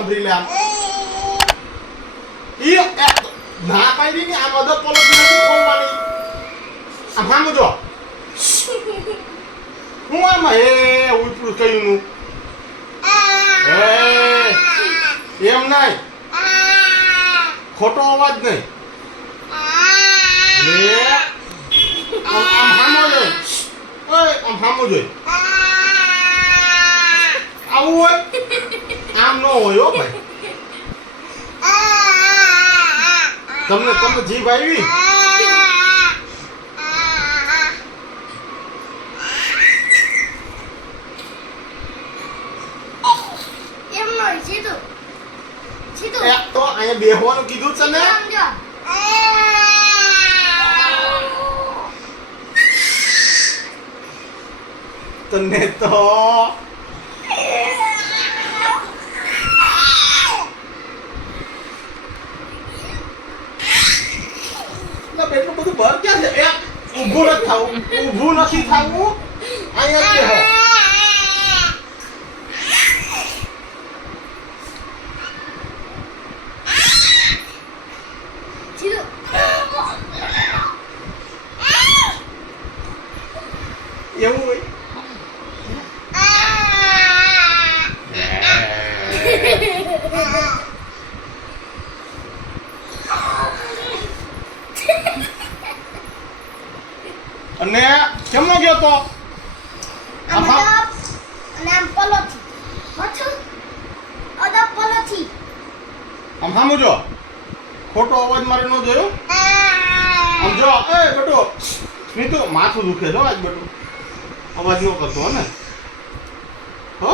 સાંભળી લે આમ. ઈ ના પાડી ની આમ અધર પોલિસી નથી માની આમ સામું જો હું આમ હે ઉલટું કયું નું. હે, એમ નહીં. ખોટો અવાજ નહીં. આમ સામો જોઈ આમ સામો જોઈ આવું હોય? આમ ન હોય હો ભાઈ તમને તમને જીભ આવી એમ નહીં સીધું સીધું એ તો અહીંયા બેહવાનું કીધું છે ને આમ જો તને તો એટલું બધું ભર ક્યાં છે? ઊભું નથી થવું. ઊભું નથી થવું. અહીંયા જ એવું હોય? અને કેમ નો ગયો તો? આમ જો ખોટો અવાજ મારે ન જોયો? આમ જો એ બટુ સ્મિતુ માથું દુખે જો આજ બટુ. અવાજ ન કરતો હો ને. હો?